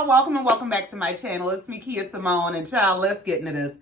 y'all, welcome and welcome back to my channel. It's me, Kia Simone, and child, let's get into this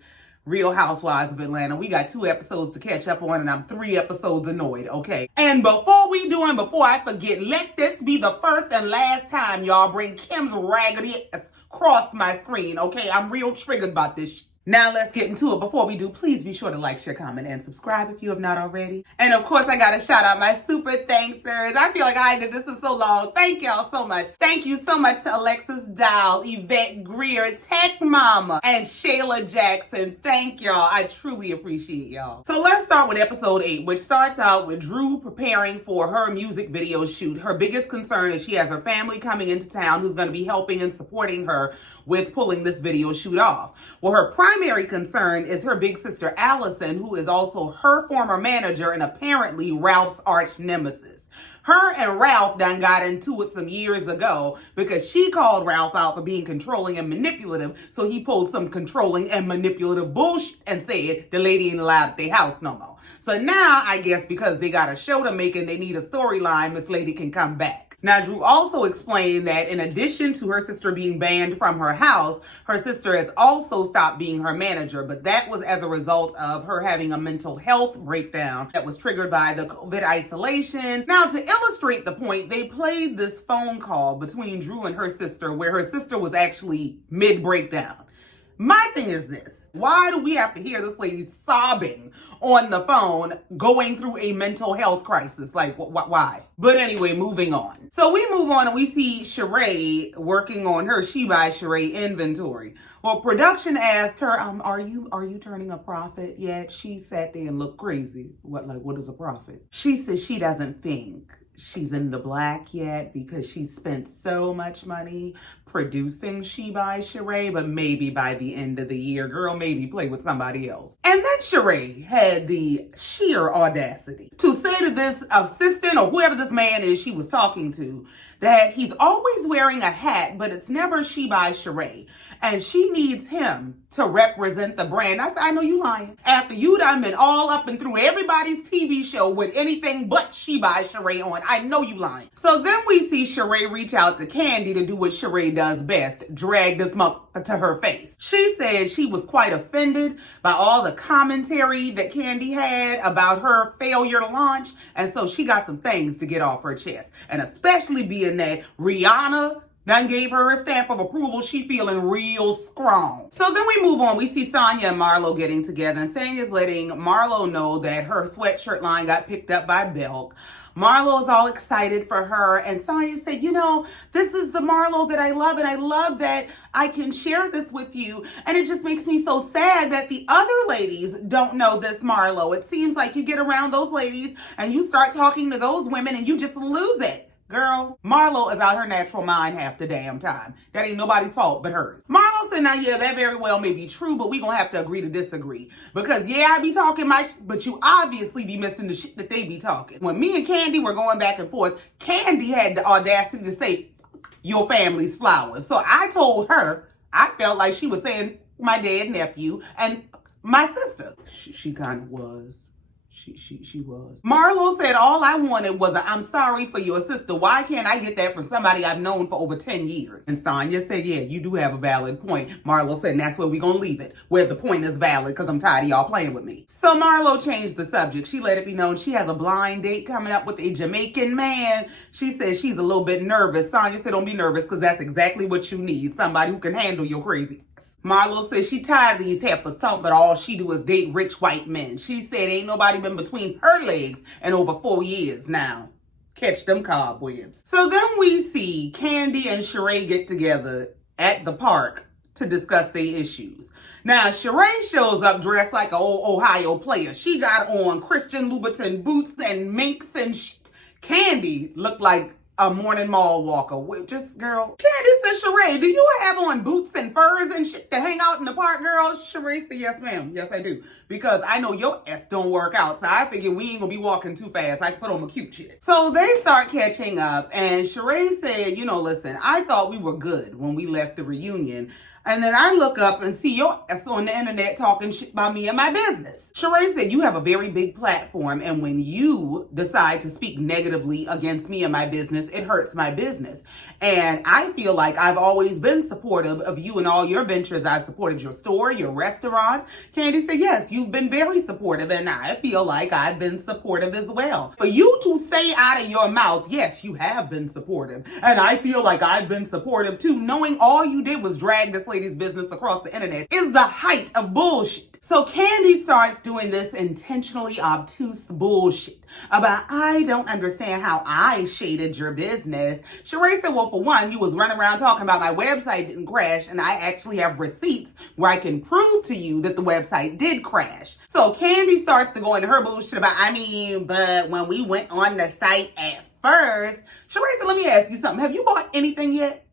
Real Housewives of Atlanta. We got 2 episodes to catch up on, and I'm 3 episodes annoyed, okay? And before I forget, let this be the first and last time y'all bring Kim's raggedy ass across my screen, okay? I'm real triggered about this shit. Now let's get into it. Before we do, please be sure to like, share, comment, and subscribe if you have not already. And of course, I gotta shout out my super thanksters. I feel like I did this in so long. Thank y'all so much. Thank you so much to Alexis Dial, Yvette Greer, Tech Mama, and Shayla Jackson. Thank y'all. I truly appreciate y'all. So let's start with episode 8, which starts out with Drew preparing for her music video shoot. Her biggest concern is she has her family coming into town who's gonna be helping and supporting her with pulling this video shoot off. Well, her primary concern is her big sister Allison, who is also her former manager and apparently Ralph's arch nemesis. Her and Ralph done got into it some years ago because she called Ralph out for being controlling and manipulative, so he pulled some controlling and manipulative bullshit and said the lady ain't allowed at their house no more. So now, I guess because they got a show to make and they need a storyline, Miss Lady can come back. Now, Drew also explained that in addition to her sister being banned from her house, her sister has also stopped being her manager, but that was as a result of her having a mental health breakdown that was triggered by the COVID isolation. Now, to illustrate the point, they played this phone call between Drew and her sister where her sister was actually mid-breakdown. My thing is this. Why do we have to hear this lady sobbing on the phone going through a mental health crisis? Like, why? But anyway, moving on. So we move on and we see Sheree working on her She by Sheree inventory. Well, production asked her, are you turning a profit yet? She sat there and looked crazy. What is a profit? She says she doesn't think she's in the black yet because she spent so much money producing She by Sheree, but maybe by the end of the year, girl, maybe play with somebody else. And then Sheree had the sheer audacity to say to this assistant or whoever this man is she was talking to that he's always wearing a hat, but it's never She by Sheree. And she needs him to represent the brand. I said, I know you lying. After you done been all up and through everybody's TV show with anything but She by Sheree on, I know you lying. So then we see Sheree reach out to Kandi to do what Sheree does best, drag this motherfucker to her face. She said she was quite offended by all the commentary that Kandi had about her failure to launch. And so she got some things to get off her chest. And especially being that Rihanna done gave her a stamp of approval, she feeling real strong. So then we move on. We see Sonya and Marlo getting together, and Sonya's letting Marlo know that her sweatshirt line got picked up by Belk. Marlo's all excited for her, and Sonya said, you know, this is the Marlo that I love, and I love that I can share this with you. And it just makes me so sad that the other ladies don't know this Marlo. It seems like you get around those ladies and you start talking to those women and you just lose it. Girl, Marlo is out her natural mind half the damn time. That ain't nobody's fault but hers. Marlo said, now, yeah, that very well may be true, but we gonna have to agree to disagree. Because, yeah, I be talking my but you obviously be missing the shit that they be talking. When me and Kandi were going back and forth, Kandi had the audacity to say, your family's flowers. So I told her, I felt like she was saying my dead nephew and my sister. She kind of was. She was. Marlo said, all I wanted was I'm sorry for your sister. Why can't I get that from somebody I've known for over 10 years? And Sonya said, yeah, you do have a valid point. Marlo said, and that's where we're going to leave it, where the point is valid, because I'm tired of y'all playing with me. So Marlo changed the subject. She let it be known she has a blind date coming up with a Jamaican man. She says she's a little bit nervous. Sonya said, don't be nervous, because that's exactly what you need. Somebody who can handle your crazy. Marlo says she tired of these heifers talking, but all she do is date rich white men. She said ain't nobody been between her legs in over 4 years now. Catch them cobwebs. So then we see Kandi and Sheree get together at the park to discuss their issues. Now, Sheree shows up dressed like an old Ohio player. She got on Christian Louboutin boots and minks and shit. Kandi looked like a morning mall walker. Just, girl. Kandi said, Sheree, do you have on boots and furs and shit to hang out in the park, girl? Sheree said, yes, ma'am. Yes, I do. Because I know your ass don't work out. So I figure we ain't gonna be walking too fast. I put on my cute shit. So they start catching up. And Sheree said, you know, listen, I thought we were good when we left the reunion. And then I look up and see your ass on the internet talking shit about me and my business. Sheree said, you have a very big platform, and when you decide to speak negatively against me and my business, it hurts my business. And I feel like I've always been supportive of you and all your ventures. I've supported your store, your restaurants. Kandi said, yes, you've been very supportive, and I feel like I've been supportive as well. For you to say out of your mouth, yes, you have been supportive, and I feel like I've been supportive too, knowing all you did was drag this lady's business across the internet, is the height of bullshit. So Kandi starts doing this intentionally obtuse bullshit about, I don't understand how I shaded your business. Sheree said, well, for one, you was running around talking about my website didn't crash, and I actually have receipts where I can prove to you that the website did crash. So Kandi starts to go into her bullshit about, but when we went on the site at first, Sheree said, let me ask you something. Have you bought anything yet?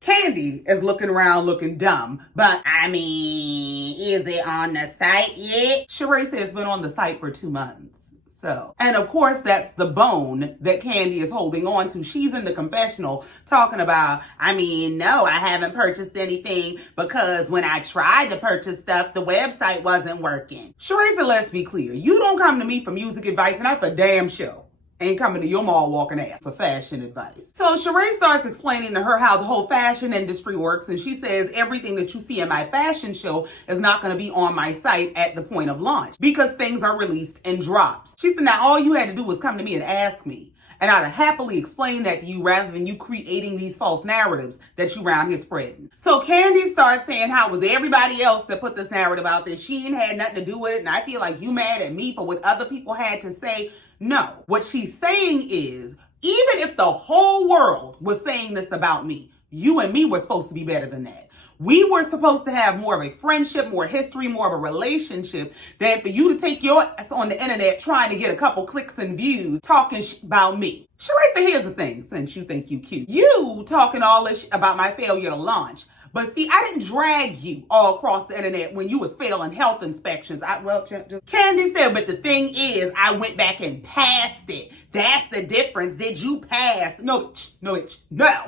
Kandi is looking around looking dumb, but is it on the site yet? Sheree said it's been on the site for 2 months. So, and of course, that's the bone that Kandi is holding on to. She's in the confessional talking about, no, I haven't purchased anything because when I tried to purchase stuff, the website wasn't working. Sheree said, let's be clear. You don't come to me for music advice, and I for damn sure ain't coming to your mall walking ass for fashion advice. So Sheree starts explaining to her how the whole fashion industry works, and she says everything that you see in my fashion show is not going to be on my site at the point of launch because things are released in drops. She said, now all you had to do was come to me and ask me, and I'd have happily explained that to you rather than you creating these false narratives that you round here spreading. So Kandi starts saying how it was everybody else that put this narrative out there. She ain't had nothing to do with it, and I feel like you mad at me for what other people had to say. No, what she's saying is, even if the whole world was saying this about me, you and me were supposed to be better than that. We were supposed to have more of a friendship, more history, more of a relationship than for you to take your ass on the internet trying to get a couple clicks and views talking about me. Sheree said, here's the thing, since you think you cute. You talking all this about my failure to launch. But see, I didn't drag you all across the internet when you was failing health inspections. Kandi said, but the thing is, I went back and passed it. That's the difference. Did you pass? No.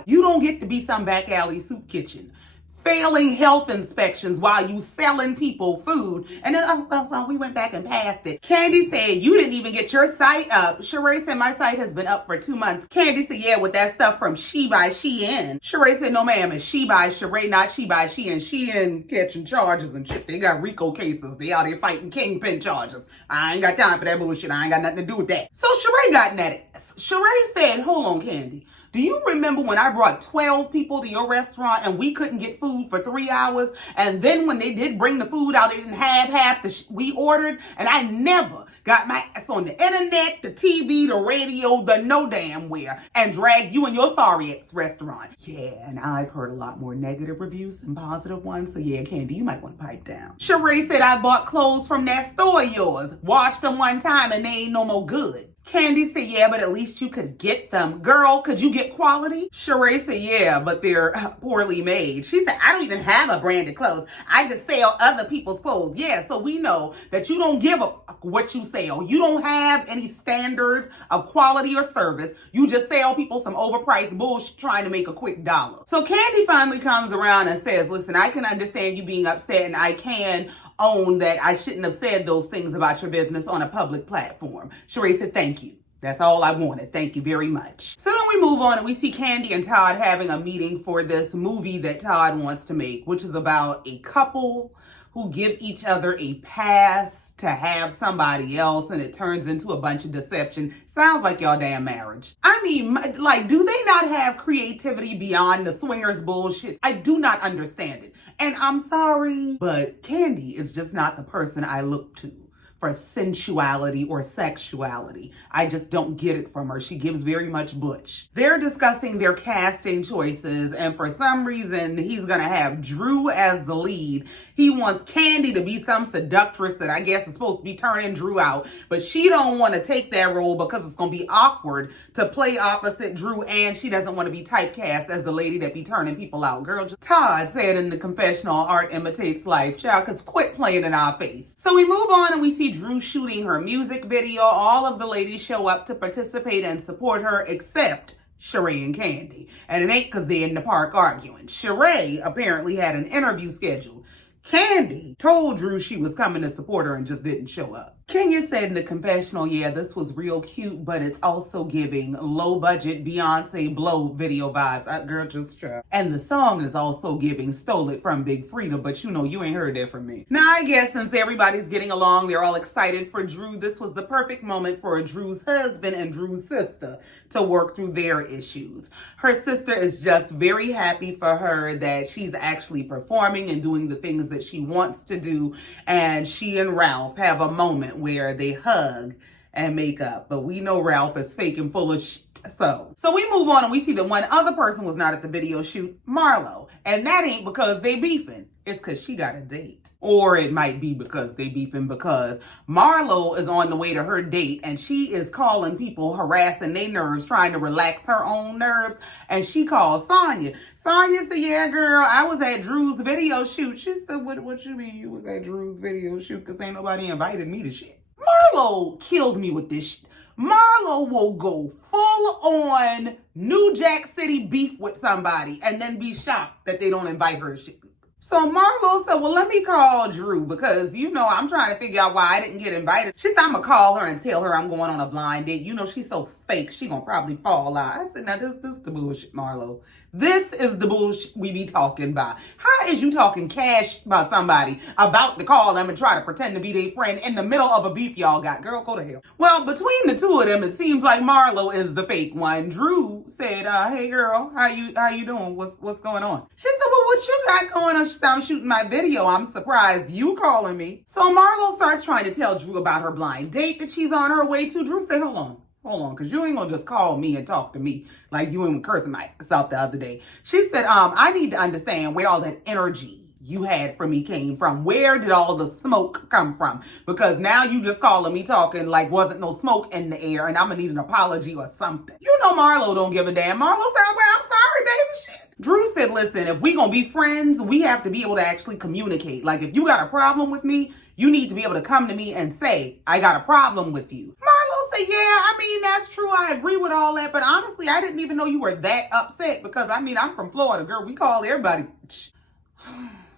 You don't get to be some back alley soup kitchen failing health inspections while you selling people food. And then, we went back and passed it. Kandi said, you didn't even get your site up. Sheree said, my site has been up for 2 months. Kandi said, yeah, with that stuff from She by Shein. Sheree said, no ma'am, it's She by Sheree, not She by Shein. Shein catching charges and shit. They got RICO cases. They out here fighting kingpin charges. I ain't got time for that bullshit. I ain't got nothing to do with that. So Sheree got in that ass. Sheree said, hold on, Kandi. Do you remember when I brought 12 people to your restaurant and we couldn't get food for 3 hours? And then when they did bring the food out, they didn't have half we ordered. And I never got my ass on the internet, the TV, the radio, the no damn where, and dragged you and your sorry ex restaurant. Yeah, and I've heard a lot more negative reviews than positive ones. So yeah, Kandi, you might want to pipe down. Sheree said, I bought clothes from that store of yours. Washed them one time and they ain't no more good. Kandi said, yeah, but at least you could get them. Girl, could you get quality? Sheree said, yeah, but they're poorly made. She said, I don't even have a branded clothes. I just sell other people's clothes. Yeah, so we know that you don't give a fuck what you sell. You don't have any standards of quality or service. You just sell people some overpriced bullshit trying to make a quick dollar. So Kandi finally comes around and says, listen, I can understand you being upset, and I can own that I shouldn't have said those things about your business on a public platform. Sheree said, thank you. That's all I wanted. Thank you very much. So then we move on and we see Kandi and Todd having a meeting for this movie that Todd wants to make, which is about a couple who give each other a pass to have somebody else, and it turns into a bunch of deception. Sounds like y'all damn marriage. Do they not have creativity beyond the swingers bullshit? I do not understand it. And I'm sorry, but Kandi is just not the person I look to for sensuality or sexuality. I just don't get it from her. She gives very much butch. They're discussing their casting choices, and for some reason, he's gonna have Drew as the lead. He wants Kandi to be some seductress that I guess is supposed to be turning Drew out, but she don't want to take that role because it's gonna be awkward to play opposite Drew, and she doesn't want to be typecast as the lady that be turning people out. Girl, Todd said in the confessional, art imitates life. Child, cause quit playing in our face. So we move on and we see Drew shooting her music video. All of the ladies show up to participate and support her except Sheree and Kandi. And it ain't because they're in the park arguing. Sheree apparently had an interview scheduled. Kandi told Drew she was coming to support her and just didn't show up. Kenya said in the confessional, yeah, this was real cute, but it's also giving low-budget Beyonce blow video vibes. That girl just tried. And the song is also giving stole it from Big Frida, but you know, you ain't heard that from me. Now, I guess since everybody's getting along, they're all excited for Drew, this was the perfect moment for Drew's husband and Drew's sister to work through their issues. Her sister is just very happy for her that she's actually performing and doing the things that she wants to do. And she and Ralph have a moment where they hug and make up. But we know Ralph is fake and full of shit. So we move on and we see that one other person was not at the video shoot, Marlo. And that ain't because they beefing. It's because she got a date. Or it might be because they beefing because Marlo is on the way to her date and she is calling people, harassing their nerves, trying to relax her own nerves. And she calls Sonya. Sonya said, yeah, girl, I was at Drew's video shoot. She said, what you mean you was at Drew's video shoot? Because ain't nobody invited me to shit. Marlo kills me with this shit. Marlo will go full on New Jack City beef with somebody and then be shocked that they don't invite her to shit. So Marlo said, well, let me call Drew because, you know, I'm trying to figure out why I didn't get invited. She said, I'm going to call her and tell her I'm going on a blind date. You know, she's so fake. She going to probably fall out. I said, now, this is the bullshit, Marlo. This is the bullshit we be talking about. How is you talking cash about somebody about to call them and try to pretend to be their friend in the middle of a beef y'all got? Girl, go to hell. Well, between the two of them, it seems like Marlo is the fake one. Drew said, hey, girl, how you doing? What's going on? She said, well, what you got going on? She said, I'm shooting my video. I'm surprised you calling me. So Marlo starts trying to tell Drew about her blind date that she's on her way to. Drew said, hold on, because you ain't going to just call me and talk to me like you and cursing myself the other day. She said, I need to understand where all that energy you had for me came from. Where did all the smoke come from? Because now you just calling me talking like wasn't no smoke in the air and I'm going to need an apology or something. You know Marlo don't give a damn. Marlo said, well, I'm sorry, baby, shit. Drew said, listen, if we going to be friends, we have to be able to actually communicate. Like if you got a problem with me, you need to be able to come to me and say, I got a problem with you. Marlo said, yeah, I mean, that's true. I agree with all that. But honestly, I didn't even know you were that upset because, I mean, I'm from Florida, girl. We call everybody.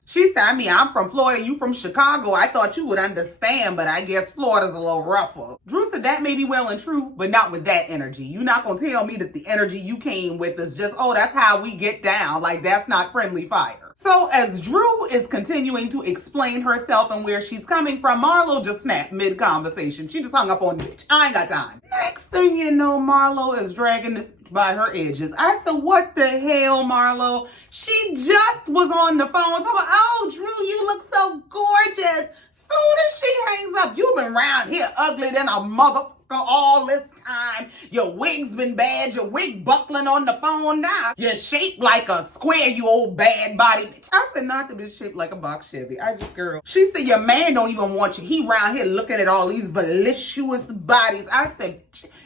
She said, I mean, I'm from Florida. You from Chicago. I thought you would understand, but I guess Florida's a little rougher. Drew said that may be well and true, but not with that energy. You're not going to tell me that the energy you came with is just, oh, that's how we get down. Like, that's not friendly fire. So as Drew is continuing to explain herself and where she's coming from, Marlo just snapped mid-conversation. She just hung up on the bitch. I ain't got time. Next thing you know, Marlo is dragging this by her edges. I said, what the hell, Marlo? She just was on the phone talking about, oh, Drew, you look so gorgeous. Soon as she hangs up, you've been around here ugly than a motherfucker all this time. Your wig's been bad. Your wig buckling on the phone now. You're shaped like a square, you old bad body bitch. I said, not to be shaped like a box Chevy. Girl. She said, your man don't even want you. He around here looking at all these voluptuous bodies. I said,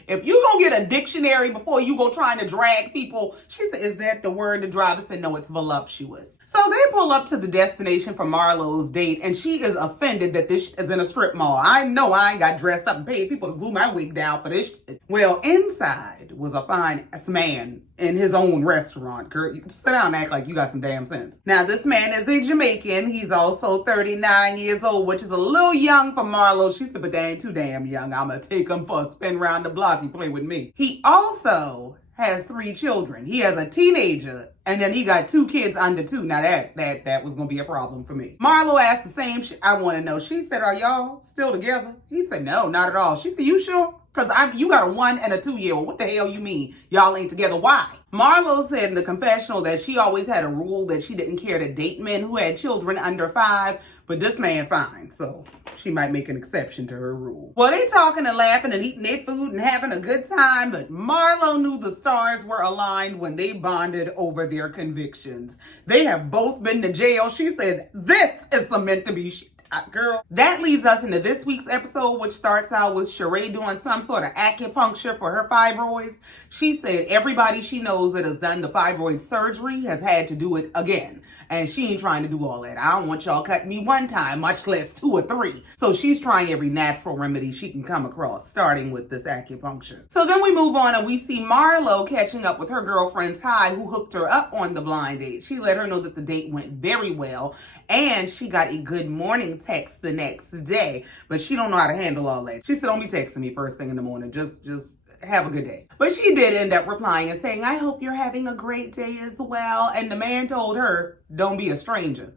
if you don't get a dictionary before you go trying to drag people, she said, is that the word? The driver said, no, it's voluptuous. So they pull up to the destination for Marlo's date, and she is offended that this is in a strip mall. I know I ain't got dressed up and paid people to glue my wig down for this shit. Well, inside was a fine-ass man in his own restaurant. Girl, you sit down and act like you got some damn sense. Now, this man is a Jamaican. He's also 39 years old, which is a little young for Marlo. She said, but they ain't too damn young. I'm going to take him for a spin around the block. He play with me. He also has 3 children. He has a teenager, and then he got 2 kids under 2. Now that was gonna be a problem for me. Marlo asked the same shit I want to know. She said, are y'all still together? He said, no, not at all. She said, you sure? Because you got a 1 and a 2-year-old. What the hell you mean y'all ain't together? Why? Marlo said in the confessional that she always had a rule that she didn't care to date men who had children under 5, but this man fine, so she might make an exception to her rule. Well, they talking and laughing and eating their food and having a good time, but Marlo knew the stars were aligned when they bonded over their convictions. They have both been to jail. She said, this is some meant to be shit. Girl, that leads us into this week's episode, which starts out with Sheree doing some sort of acupuncture for her fibroids. She said everybody she knows that has done the fibroid surgery has had to do it again. And she ain't trying to do all that. I don't want y'all cutting me 1 time, much less 2 or 3. So she's trying every natural remedy she can come across, starting with this acupuncture. So then we move on and we see Marlo catching up with her girlfriend Ty, who hooked her up on the blind date. She let her know that the date went very well and she got a good morning replying text the next day. But she don't know how to handle all that. She said, don't be texting me first thing in the morning. Just have a good day. But she did end up replying and saying, I hope you're having a great day as well. And the man told her, don't be a stranger.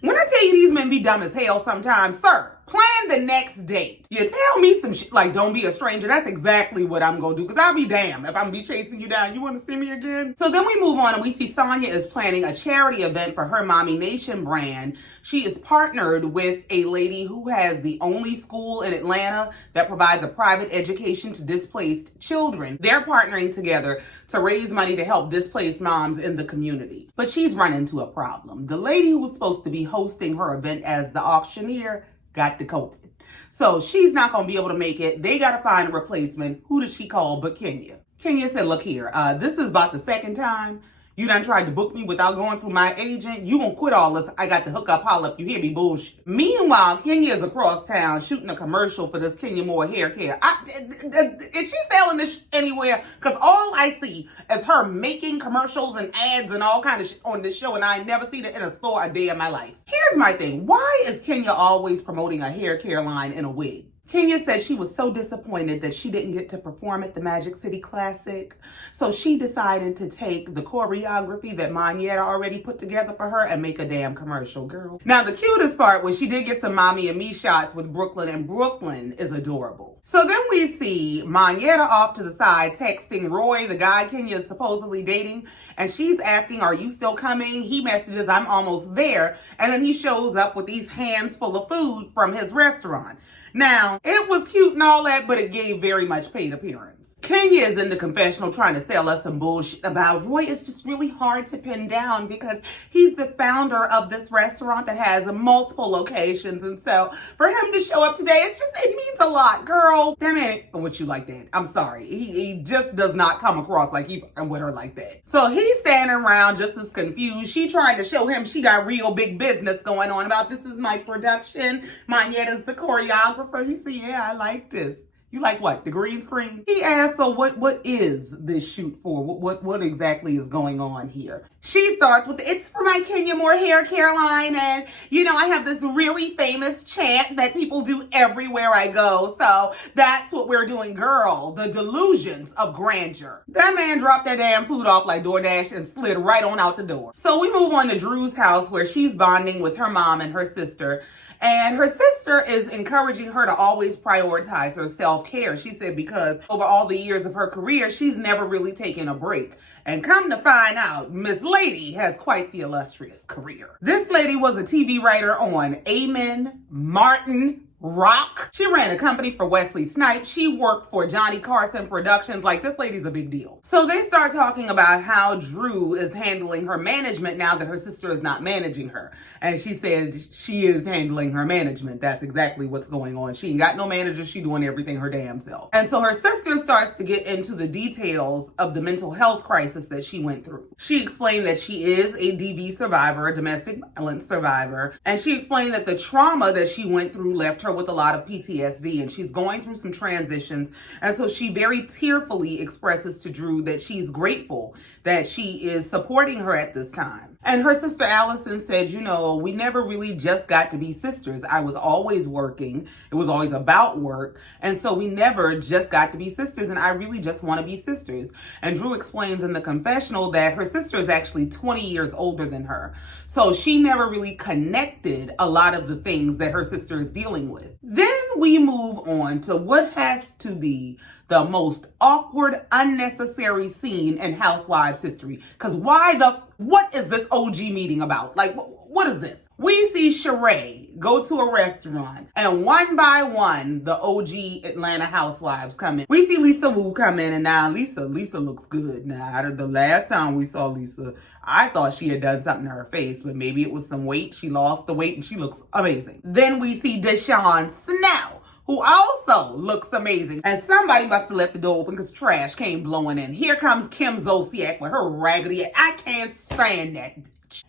When I tell you these men be dumb as hell sometimes, sir, plan the next date. You tell me some shit like don't be a stranger. That's exactly what I'm going to do, because I'll be damned if I'm be chasing you down. You want to see me again? So then we move on and we see Sonia is planning a charity event for her Mommy Nation brand. She is partnered with a lady who has the only school in Atlanta that provides a private education to displaced children. They're partnering together to raise money to help displaced moms in the community. But she's run into a problem. The lady who was supposed to be hosting her event as the auctioneer got the COVID. So she's not going to be able to make it. They got to find a replacement. Who does she call but Kenya? Kenya said, look here, this is about the second time you done tried to book me without going through my agent. You gonna quit all this. I got the hookup, holla if you hear me bullshit. Meanwhile, Kenya is across town shooting a commercial for this Kenya Moore hair care. Is she selling this anywhere? Because all I see is her making commercials and ads and all kind of shit on this show, and I ain't never seen it in a store a day in my life. Here's my thing. Why is Kenya always promoting a hair care line in a wig? Kenya said she was so disappointed that she didn't get to perform at the Magic City Classic. So she decided to take the choreography that Monyetta already put together for her and make a damn commercial, girl. Now, the cutest part was she did get some mommy and me shots with Brooklyn, and Brooklyn is adorable. So then we see Monyetta off to the side texting Roy, the guy Kenya is supposedly dating, and she's asking, are you still coming? He messages, I'm almost there. And then he shows up with these hands full of food from his restaurant. Now, it was cute and all that, but it gave very much paid appearance. Kenya is in the confessional trying to sell us some bullshit about Roy. It's just really hard to pin down because he's the founder of this restaurant that has multiple locations. And so for him to show up today, it means a lot, girl. Damn it. What you like that? I'm sorry. He just does not come across like he fucking with her like that. So he's standing around just as confused. She tried to show him she got real big business going on about this is my production. Monyetta's the choreographer. He said, yeah, I like this. You like what? The green screen? He asked, so what is this shoot for? What exactly is going on here? She starts with, it's for my Kenya Moore hair care line. And, you know, I have this really famous chant that people do everywhere I go. So that's what we're doing, girl. The delusions of grandeur. That man dropped that damn food off like DoorDash and slid right on out the door. So we move on to Drew's house where she's bonding with her mom and her sister. And her sister is encouraging her to always prioritize her self-care. She said because over all the years of her career, she's never really taken a break. And come to find out, Miss Lady has quite the illustrious career. This lady was a TV writer on Amen, Martin, Rock. She ran a company for Wesley Snipes. She worked for Johnny Carson Productions. Like, this lady's a big deal. So they start talking about how Drew is handling her management now that her sister is not managing her. And she said she is handling her management. That's exactly what's going on. She ain't got no manager. She doing everything her damn self. And so her sister starts to get into the details of the mental health crisis that she went through. She explained that she is a DV survivor, a domestic violence survivor. And she explained that the trauma that she went through left her with a lot of PTSD, and she's going through some transitions. And so she very tearfully expresses to Drew that she's grateful that she is supporting her at this time. And her sister Allison said, you know, we never really just got to be sisters. I was always working. It was always about work. And so we never just got to be sisters. And I really just want to be sisters. And Drew explains in the confessional that her sister is actually 20 years older than her. So she never really connected a lot of the things that her sister is dealing with. Then we move on to what has to be the most awkward, unnecessary scene in Housewives history. Because what is this OG meeting about? Like, what is this? We see Sheree go to a restaurant, and one by one, the OG Atlanta Housewives come in. We see Lisa Wu come in, and now Lisa looks good. Now, the last time we saw Lisa, I thought she had done something to her face, but maybe it was some weight. She lost the weight, and she looks amazing. Then we see Deshaun Snell, who also looks amazing. And somebody must have left the door open because trash came blowing in. Here comes Kim Zolciak with her raggedy ass. I can't stand that.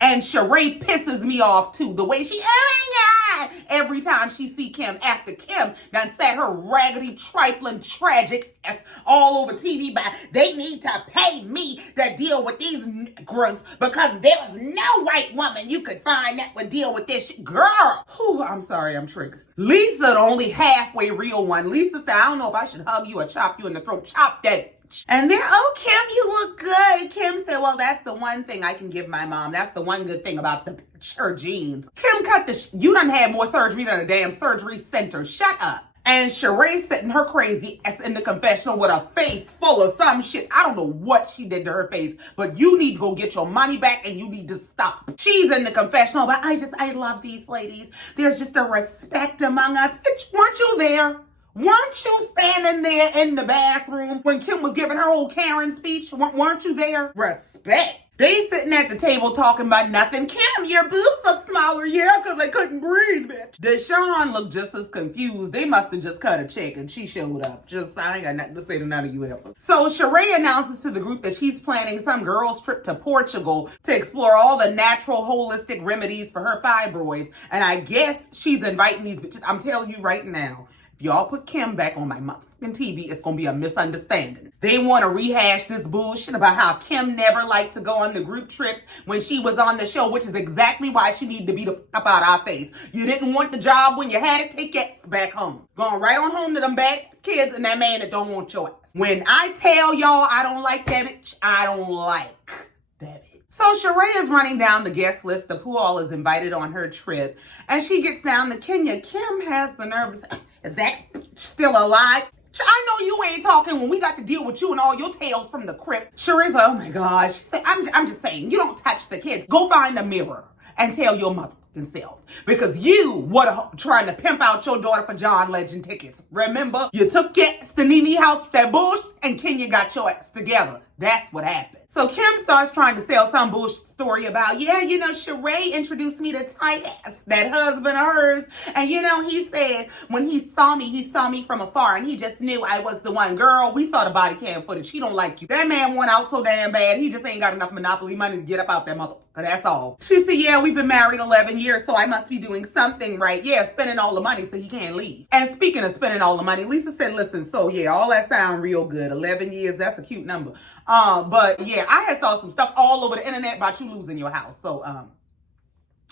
And Sheree pisses me off too. The way she, oh my God, every time she see Kim after Kim done sat her raggedy, trifling, tragic ass all over TV by, they need to pay me to deal with these niggers because there was no white woman you could find that would deal with this shit. Girl, whew, I'm sorry, I'm triggered. Lisa, the only halfway real one. Lisa said, I don't know if I should hug you or chop you in the throat. Chop that. And then, oh, Kim, you look good. Kim said, well, that's the one thing I can give my mom. That's the one good thing about her jeans. Kim cut you done had more surgery than a damn surgery center. Shut up. And Sheree sitting her crazy ass in the confessional with a face full of some shit. I don't know what she did to her face, but you need to go get your money back and you need to stop. She's in the confessional, but I love these ladies. There's just a respect among us. Bitch, weren't you there? Weren't you standing there in the bathroom when Kim was giving her old Karen speech? Weren't you there? Respect. They sitting at the table talking about nothing. Kim, your boobs look smaller. Yeah, because I couldn't breathe, bitch. Deshawn looked just as confused. They must have just cut a check and she showed up. I ain't got nothing to say to none of you ever. So Sheree announces to the group that she's planning some girls' trip to Portugal to explore all the natural, holistic remedies for her fibroids. And I guess she's inviting these bitches. I'm telling you right now, if y'all put Kim back on my motherfucking TV, it's going to be a misunderstanding. They want to rehash this bullshit about how Kim never liked to go on the group trips when she was on the show, which is exactly why she needed to be the fuck up out our face. You didn't want the job when you had it, take your ass back home. Going right on home to them bad kids and that man that don't want your ass. When I tell y'all I don't like that bitch, I don't like that bitch. So Sheree is running down the guest list of who all is invited on her trip, and she gets down to Kenya. Kim has the nerve to say, is that still alive? I know you ain't talking when we got to deal with you and all your tales from the crypt. Sheree's like, oh my God. She said, I'm just saying, you don't touch the kids. Go find a mirror and tell your mother self. Because you were trying to pimp out your daughter for John Legend tickets. Remember? You took your ass to Nene house, that bullshit, and Kenya got your ass together. That's what happened. So Kim starts trying to sell some bullshit story about, yeah, you know, Sheree introduced me to tight ass, that husband of hers. And, you know, he said when he saw me from afar and he just knew I was the one. Girl, we saw the body cam footage. He don't like you. That man went out so damn bad. He just ain't got enough Monopoly money to get up out that motherfucker. That's all. She said, yeah, we've been married 11 years, so I must be doing something right. Yeah, spending all the money so he can't leave. And speaking of spending all the money, Lisa said, listen, so yeah, all that sound real good. 11 years, that's a cute number. But yeah, I had saw some stuff all over the internet about you losing your house. So,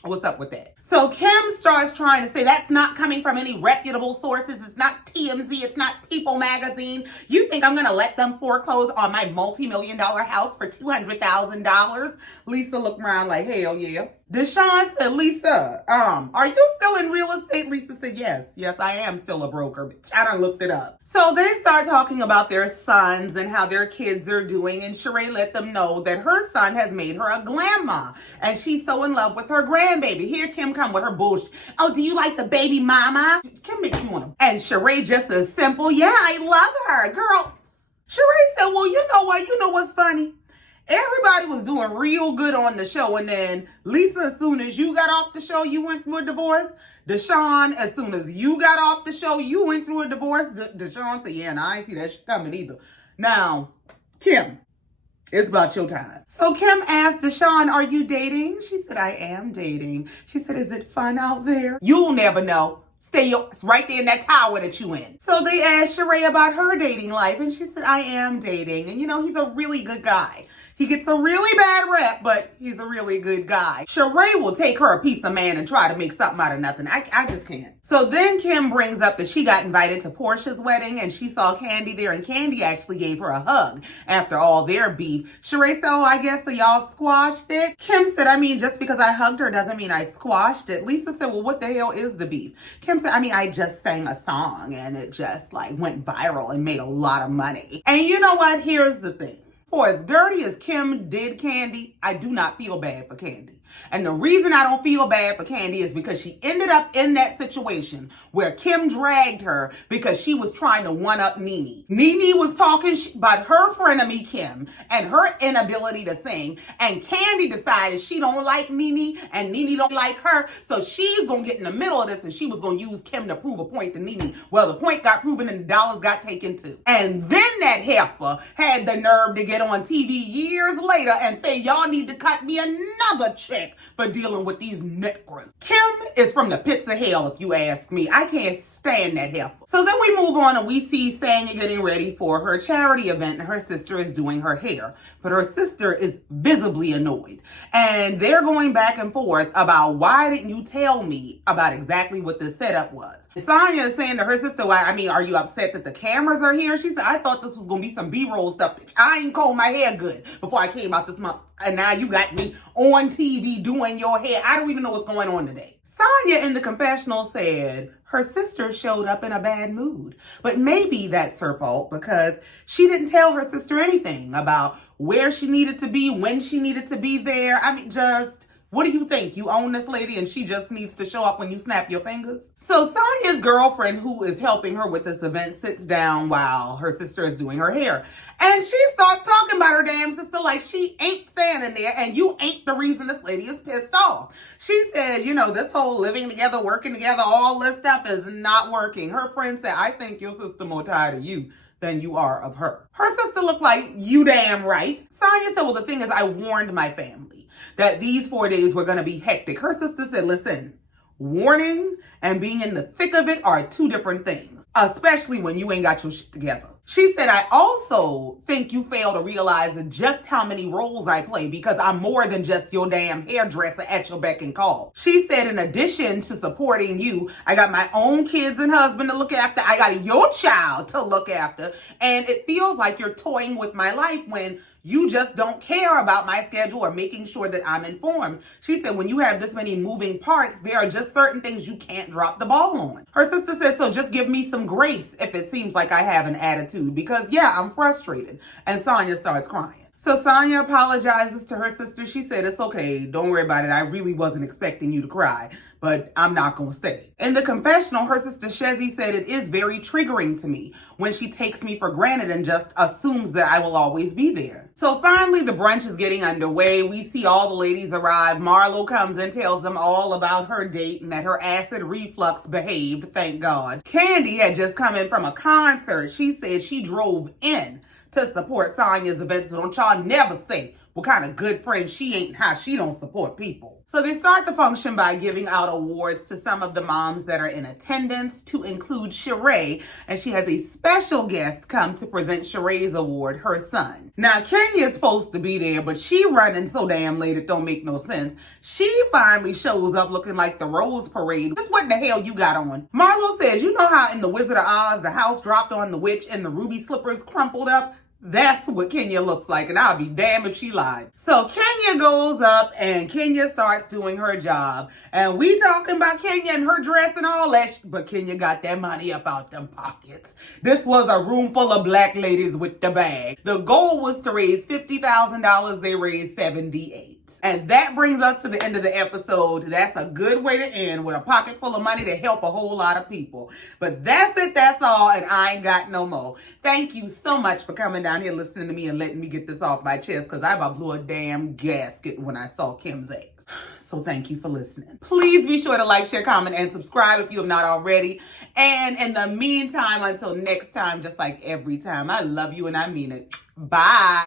what's up with that? So Kim starts trying to say that's not coming from any reputable sources. It's not TMZ. It's not People Magazine. You think I'm going to let them foreclose on my multi-million-dollar house for $200,000? Lisa looked around like, hell yeah. Deshawn said, Lisa, are you still in real estate? Lisa said, yes. Yes, I am still a broker, bitch. I done looked it up. So they start talking about their sons and how their kids are doing. And Sheree let them know that her son has made her a grandma. And she's so in love with her grandbaby. Here Kim come with her bullshit. Oh, do you like the baby mama? Kim makes you want to. And Sheree just as simple. Yeah, I love her. Girl, Sheree said, well, you know what? You know what's funny? Everybody was doing real good on the show. And then Lisa, as soon as you got off the show, you went through a divorce. Deshawn, as soon as you got off the show, you went through a divorce. Deshawn said, yeah, and I ain't see that shit coming either. Now, Kim, it's about your time. So Kim asked Deshawn, are you dating? She said, I am dating. She said, is it fun out there? You'll never know. Stay right there in that tower that you in. So they asked Sheree about her dating life. And she said, I am dating. And you know, he's a really good guy. He gets a really bad rep, but he's a really good guy. Sheree will take her a piece of man and try to make something out of nothing. I just can't. So then Kim brings up that she got invited to Portia's wedding and she saw Candy there and Candy actually gave her a hug after all their beef. Sheree said, oh, I guess so y'all squashed it. Kim said, I mean, just because I hugged her doesn't mean I squashed it. Lisa said, well, what the hell is the beef? Kim said, I mean, I just sang a song and it just like went viral and made a lot of money. And you know what? Here's the thing. For as dirty as Kim did Candy, I do not feel bad for Candy. And the reason I don't feel bad for Kandi is because she ended up in that situation where Kim dragged her because she was trying to one-up Nene. Nene was talking about her frenemy Kim and her inability to sing, and Kandi decided she don't like Nene and Nene don't like her, so she's gonna get in the middle of this and she was gonna use Kim to prove a point to Nene. Well, the point got proven and the dollars got taken too. And then that heifer had the nerve to get on TV years later and say, y'all need to cut me another check for dealing with these niggas. Kim is from the pits of hell, if you ask me. I can't stand that heifer. So then we move on and we see Sanya getting ready for her charity event and her sister is doing her hair. But her sister is visibly annoyed. And they're going back and forth about, why didn't you tell me about exactly what the setup was? Sanya is saying to her sister, are you upset that the cameras are here? She said, I thought this was going to be some B-roll stuff. I ain't combed my hair good before I came out this month. And now you got me on TV doing your hair. I don't even know what's going on today. Sanya in the confessional said her sister showed up in a bad mood. But maybe that's her fault because she didn't tell her sister anything about where she needed to be, when she needed to be there. What do you think? You own this lady and she just needs to show up when you snap your fingers? So Sanya's girlfriend, who is helping her with this event, sits down while her sister is doing her hair. And she starts talking about her damn sister like she ain't standing there and you ain't the reason this lady is pissed off. She said, this whole living together, working together, all this stuff is not working. Her friend said, I think your sister more tired of you than you are of her. Her sister looked like, you damn right. Sanya said, well, the thing is, I warned my family that these 4 days were going to be hectic. Her sister said, listen, warning and being in the thick of it are two different things, especially when you ain't got your shit together. She said, I also think you fail to realize just how many roles I play because I'm more than just your damn hairdresser at your beck and call. She said, in addition to supporting you, I got my own kids and husband to look after. I got your child to look after. And it feels like you're toying with my life when you just don't care about my schedule or making sure that I'm informed. She said, when you have this many moving parts, there are just certain things you can't drop the ball on. Her sister said, so just give me some grace if it seems like I have an attitude because, yeah, I'm frustrated. And Sanya starts crying. So Sanya apologizes to her sister. She said, it's okay. Don't worry about it. I really wasn't expecting you to cry, but I'm not going to stay. In the confessional, her sister Shezi said, it is very triggering to me when she takes me for granted and just assumes that I will always be there. So finally, the brunch is getting underway. We see all the ladies arrive. Marlo comes and tells them all about her date and that her acid reflux behaved, thank God. Kandi had just come in from a concert. She said she drove in to support Sanya's event. So don't y'all never say what kind of good friend she ain't and how she don't support people. So they start the function by giving out awards to some of the moms that are in attendance, to include Sheree, and she has a special guest come to present Sheree's award, her son. Now, Kenya's supposed to be there, but she running so damn late it don't make no sense. She finally shows up looking like the Rose Parade. Just what the hell you got on? Marlo says, you know how in The Wizard of Oz, the house dropped on the witch and the ruby slippers crumpled up? That's what Kenya looks like, and I'll be damned if she lied. So Kenya goes up, and Kenya starts doing her job. And we talking about Kenya and her dress and all that, but Kenya got that money up out them pockets. This was a room full of black ladies with the bag. The goal was to raise $50,000. They raised $78,000. And that brings us to the end of the episode. That's a good way to end, with a pocket full of money to help a whole lot of people. But that's it. That's all. And I ain't got no more. Thank you so much for coming down here, listening to me, and letting me get this off my chest, because I about blew a damn gasket when I saw Kim's ex. So thank you for listening. Please be sure to like, share, comment, and subscribe if you have not already. And in the meantime, until next time, just like every time, I love you and I mean it. Bye.